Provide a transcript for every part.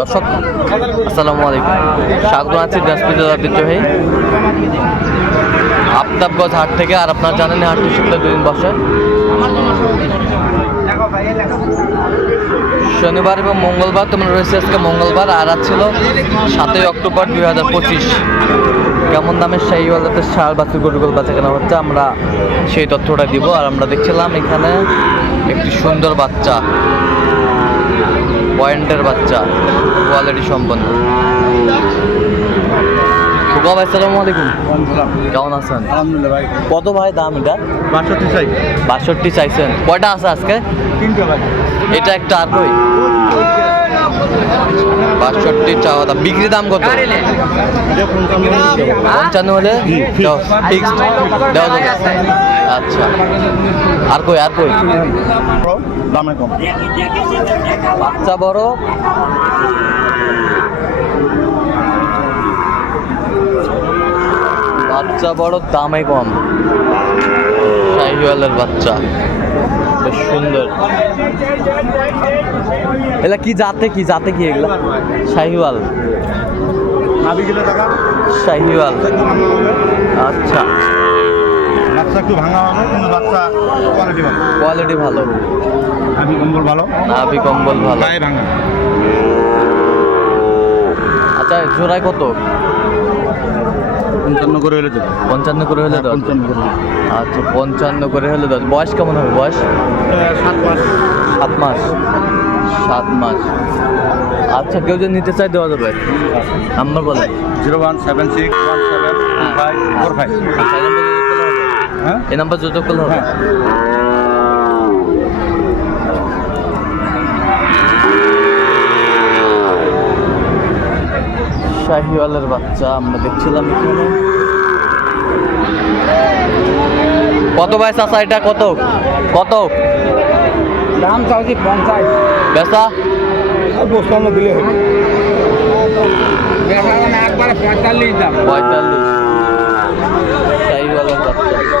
দর্শক, আসসালামু আলাইকুম। স্বাগত আছি দিনাজপুর ঐতিহ্যবাহী আফতাবগঞ্জ হাট থেকে, আর আপনারা জানেন হাটটি সপ্তাহে দুদিন বসে। শনিবার এবং মঙ্গলবার তোমরা রয়েছে আজকে মঙ্গলবার, আর আজ ছিল সাতই অক্টোবর দুই হাজার পঁচিশ। কেমন দামের সেই ওয়ালাতে সার বা গরুগুলো বাচ্চা কেনা হচ্ছে, আমরা সেই তথ্যটা দিব। আর আমরা দেখছিলাম এখানে একটি সুন্দর বাচ্চা। পয়েন্টের বাচ্চা কোয়ালিটি সম্পন্ন। খুকা ভাই সালামু আলাইকুম। কেমন আছেন? কত ভাই দাম এটা? বাষট্টি চাই বাষট্টি চাইছেন। কয়টা আছে আজকে? তিনটা ভাই এটা একটা আর কই বাষট্টি চাওয়া দাম। বিক্রি দাম কত? পঞ্চান্ন হলে? আচ্ছা। আর কই আর কই? দামে কম। বাচ্চা বড়। বাচ্চা বড় দামে কম। শাহিওয়ালের বাচ্চা। বেশ সুন্দর। এগুলা কি জাতে কি জাতে কি এগুলা? শাহিওয়াল। শাহিওয়াল। আচ্ছা। বাচ্চা একটু ভাঙা হবে কিন্তু বাচ্চা কোয়ালিটি ভালো। কোয়ালিটি ভালো। নাবি কম্বল ভালো? নাভি কম্বল ভালো। গায়ে ভাঙা। আচ্ছা জোড়ায় কত? পঞ্চান্ন করে হলে দেবে। পঞ্চান্ন করে হলে দশ। পঞ্চান্ন করে আচ্ছা পঞ্চান্ন করে হলে দশ। বয়স কেমন হবে? বয়স? সাত মাস। সাত মাস। সাত মাস। আচ্ছা কেউ যদি নিতে চাই দেওয়া যাবে। নাম্বার বলেন zero one seven six one seven five four five. আচ্ছা, এই নাম্বার যোগাযোগ করলে হবে? শাহিওয়ালের বাচ্চা আমরা দেখছিলাম এখানে। কত ভাই চাচা এটা কত? কত? দাম চাওছি পঞ্চাশ। বেচা? পঁচপান্ন দিলে হবে। একবারে পঁয়তাল্লিশ দাম পঁয়তাল্লিশ শাহিওয়ালের বাচ্চা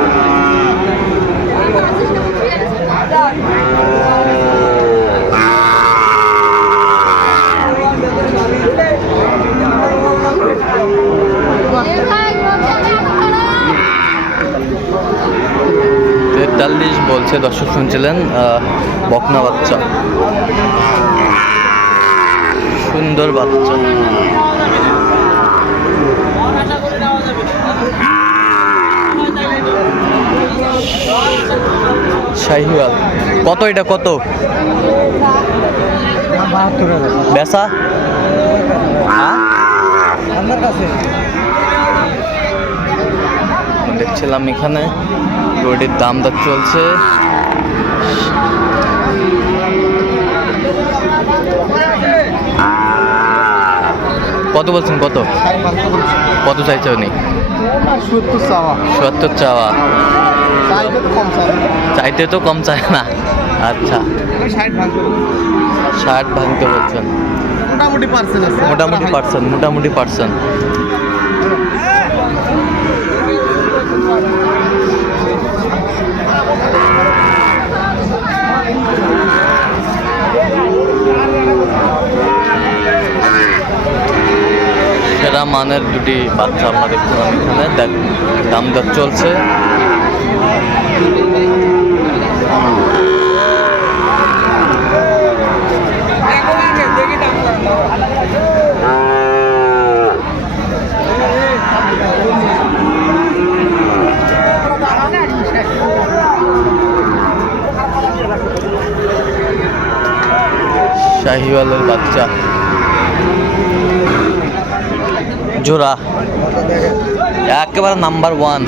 বলছে দর্শক শুনছিলেন বকনা বাচ্চা। সুন্দর বাচ্চা। শাহিওয়াল। কত এটা? কত? কাছে দেখছিলাম এখানে। রোডের দাম দর চলছে। কত বলছেন? কত? কত চাইছে উনি? সত্তর চাওয়া। চাইতে তো কম চায় না। আচ্ছা। ষাট ভাঙতে বলছেন। মোটামুটি পার্সেন্ট মোটামুটি পার্সেন্ট মোটামুটি পার্সেন্ট সেরা মানের দুটি বাচ্চা আমরা দেখছিলাম এখানে। দেখ দাম দর চলছে। শাহিওয়ালের বাচ্চা। জোড়া। একেবারে নাম্বার ওয়ান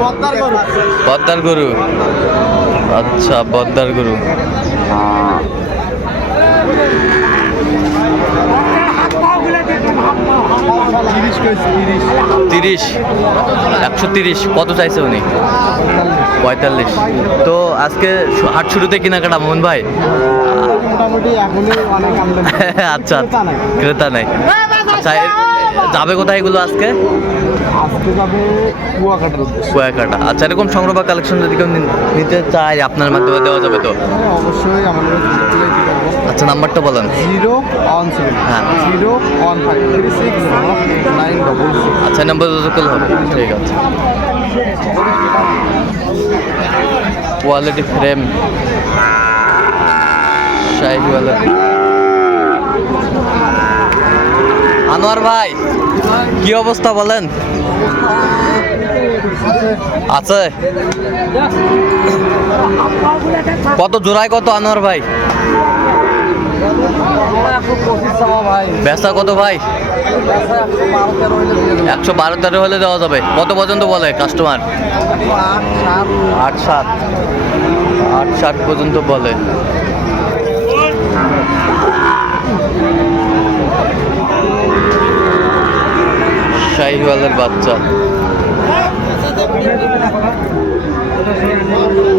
পদ্মার গরু। বদ্দার গরু। আচ্ছা বদ্দার গরু। তিরিশ একশো তিরিশ কত চাইছে উনি? পঁয়তাল্লিশ। তো আজকে হাট শুরুতে কেনাকাটা মোহন ভাই? আচ্ছা ক্রেতা নাই। আচ্ছা যাবে কোথায় এগুলো আজকে? আচ্ছা এরকম সংগ্রহ কালেকশন যদি কেউ নিতে চায় আপনার মাধ্যমে দেওয়া যাবে তো? হ্যাঁ, অবশ্যই আমাদের আচ্ছা নাম্বারটা বলেন। জিরো ওয়ান সেভেন হ্যাঁ। Zero one five three six nine double আচ্ছা নাম্বার যোগাযোগ হবে। ঠিক আছে। কোয়ালিটি ফ্রেম শাহিওয়ালা আনোয়ার ভাই কি অবস্থা বলেন? আছে। কত জোড়ায় কত আনোয়ার ভাই? বেচা কত ভাই? একশো বারো তেরো হলে দেওয়া যাবে। কত পর্যন্ত বলে কাস্টমার আট সাত। আট সাত পর্যন্ত বলে। শাহিওয়ালের বাচ্চা।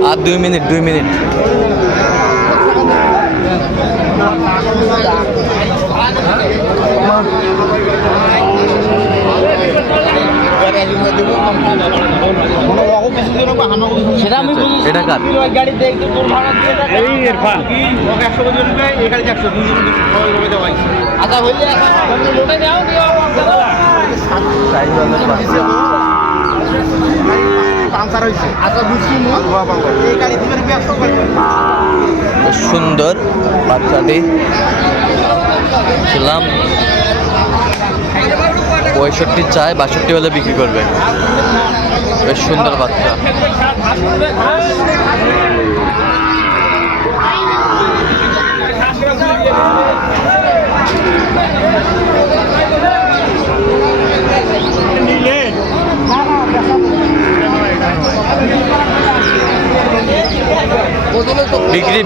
আর দুই মিনিট দুই মিনিট সেটা আমি বুঝি এটা কার গাড়িতে একটু তোর ভাড়া দিয়ে এই ইরফান একশো বছর এই গাড়ি একশো দুশো আচ্ছা হইলে লোটাই নাও দিও শাহিওয়ালের বাচ্চা পাঞ্চার হয়েছে আচ্ছা বুঝছি এই গাড়ি দিবেন একশো বেশ সুন্দর বাচ্চাটি। ছিলাম পঁয়ষট্টি চায় বাষট্টি হলে বিক্রি করবে। বেশ সুন্দর বাচ্চা।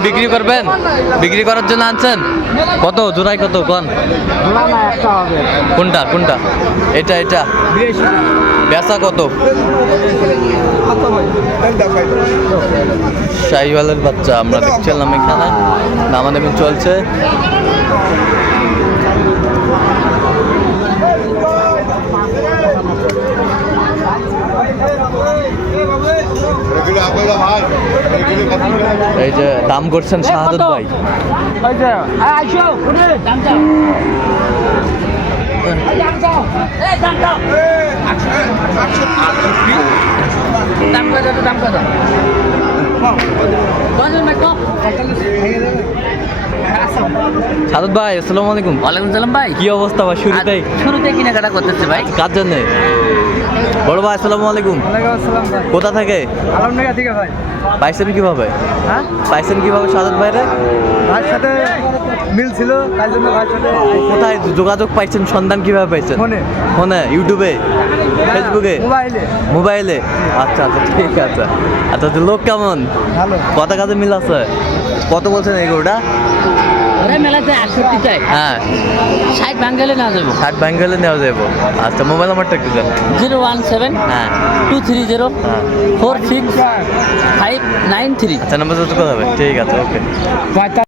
বিক্রি করবেন? বিক্রি করার জন্য আনছেন? কত? জোড়াই কত? কন? কোনটা? কোনটা? এটা এটা। ব্যাসা কত? শাহিওয়ালের বাচ্চা, আমরা দেখছিলাম এখানে। দামাদামি চলছে। এই যে দাম করছেন শাহাদত ভাই। দাম চাও। দাম চাও। এই দাম চাও। দাম কত দাম কত কজন ভাই আসসালামু আলাইকুম। ওয়ালাইকুম সালাম ভাই। কি অবস্থা ভাই শুরুতেই? শুরুতে কেনাকাটা করতেছে ভাই। কার জন্যে? বড় ভাই আসসালামু আলাইকুম। ওয়ালাইকুম আসসালাম ভাই। কোথা থেকে? আলমডাঙ্গা থেকে ভাই। পাইছেন কীভাবে? হ্যাঁ? পাইছেন কীভাবে শাহাদত ভাইরে? ভাইয়ের সাথে মিল ছিল তাই জন্য ভাইয়ের সাথে কোথায় যোগাযোগ পাইছেন? সন্ধান কীভাবে পাইছেন? ফোনে। ফোনে ইউটিউবে? ফেসবুকে? মোবাইলে। মোবাইলে? আচ্ছা আচ্ছা ঠিক আছে। আচ্ছা লোক কেমন? ভালো। কত কাজে মিল আছে? কত বলছেন আটষট্টি চাই হ্যাঁ। ষাট বাঙ্গালে না যাব। ষাট ব্যাঙ্গলে নেওয়া যাব। আচ্ছা মোবাইল নাম্বারটা একটু দেন। জিরো ওয়ান সেভেন হ্যাঁ। টু থ্রি জিরো হ্যাঁ। Four six five nine three. আচ্ছা নাম্বার যত কথা হবে। ঠিক আছে ওকে।